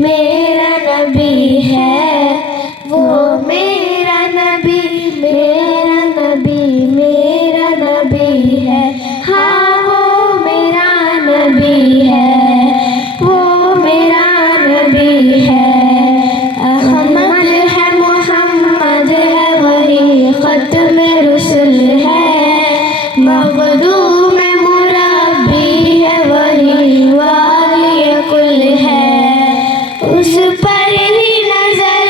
میرا نبی ہے، وہ میرا نبی، میرا نبی، میرا نبی ہے، ہاں وہ میرا نبی ہے، وہ میرا نبی ہے۔ احمد ہے، محمد ہے، وہی ختم رسل ہے، مخدوم مربی ہے، وہی والی کل ہے۔ اس پر ہی نظر،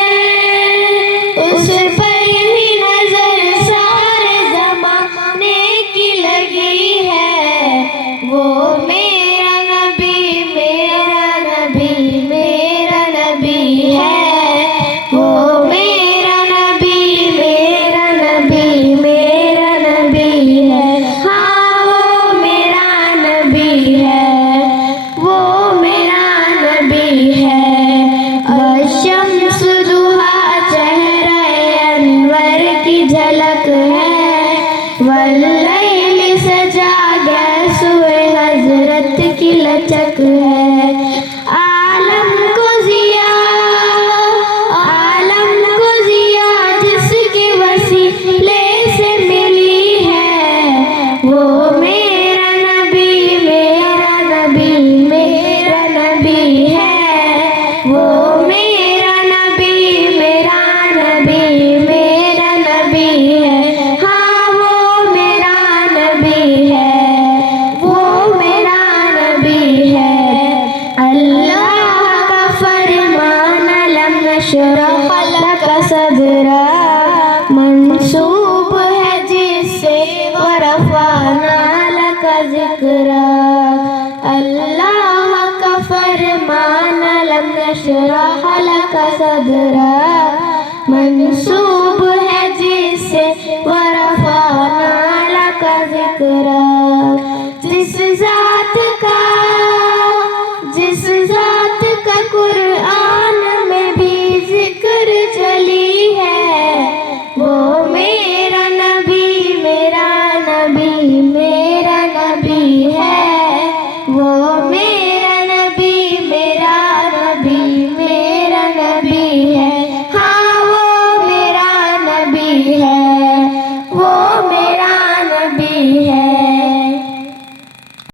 اس پر ہی نظر سارے زمانے کی لگی ہے، وہ میرا نبی، میرا نبی، میرا نبی ہے، وہ میرا نبی، میرا نبی، میرا نبی ہے، ہاں وہ میرا نبی ہے، وہ میرا نبی ہے۔ الشمس ضحیٰ چہرہ انور کی جھلک ہے، واللیل سجا گیسوئے حضرت کی لچک ہے۔ عالم کو ضیاء جس کے وسیلے سے ملی ہے، وہ میرا نبی، میرا نبی، میرا نبی ہے، وہ میرا نبی، میرا نبی، میرا نبی ہے، ہاں وہ میرا نبی ہے، وہ میرا نبی ہے۔ اللہ کا فرمان لم نشرح لک صدرک منسوب ہے جس سے، ورفعنا لک ذکرک۔ اللہ کا فرمان لم نشرح لک صدرک منسوب